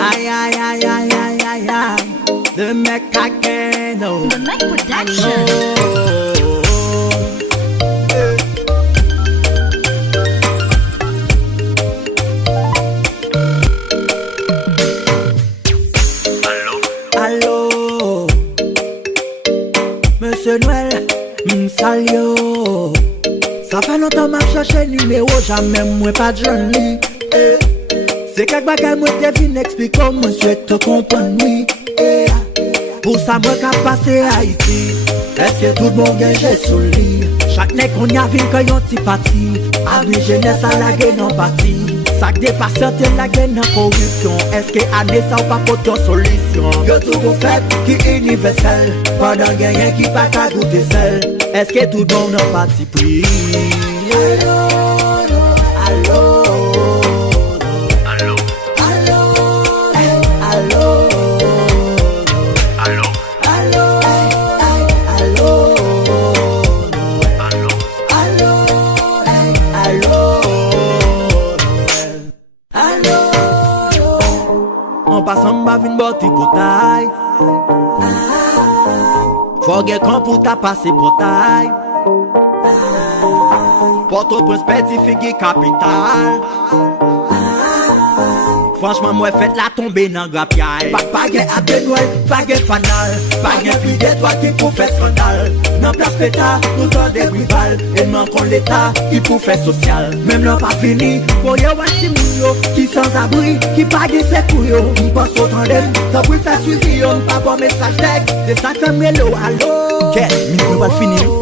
Aïe, aïe, aïe, aïe, aïe, aïe, aïe. The Mecacano. The Mac Production. Allô, Monsieur Noël, m'salio. Ça fait longtemps que je cherche numéro, jamais moi pas de jeune lit. C'est quelque bagage moi te vin expliquer moi souhaite te comprendre oui. Pour ça moi qu'a passé à Haïti. Est-ce que tout le monde gagne sous le lit? Chaque nègre on y a vu quand yon ti parti. Avenir jeunesse à la gueule en partie. Sac des patients te la gueule en corruption. Est-ce que année ça ou pas pour ton solution? Yo tout vous fait qui universel. Pendant gagnant qui pas qu'à goûter seul. Est-ce que tout le monde en parti pris? Allô? En passant ma vie botti pour taille. Faut que quand pour ta passer pour taille. Port-au-Prince spécifique capital. Franchement moi faites la tomber dans grapiaille. Pas gain à de Noël, pas gain fanal. Pas gain plus de toi qui pour faire scandale. Dans place pétard, nous t'en des rivales. Et manquons l'état qui pour faire social. Même l'on pas fini, pour y avoir si mounio. Qui sans abri, qui pas de ses couilles. Qui pense au tandem, t'as pu faire suivi. On pas bon message texte, c'est ça comme hello, allô. Qu'est-ce, nous va finir.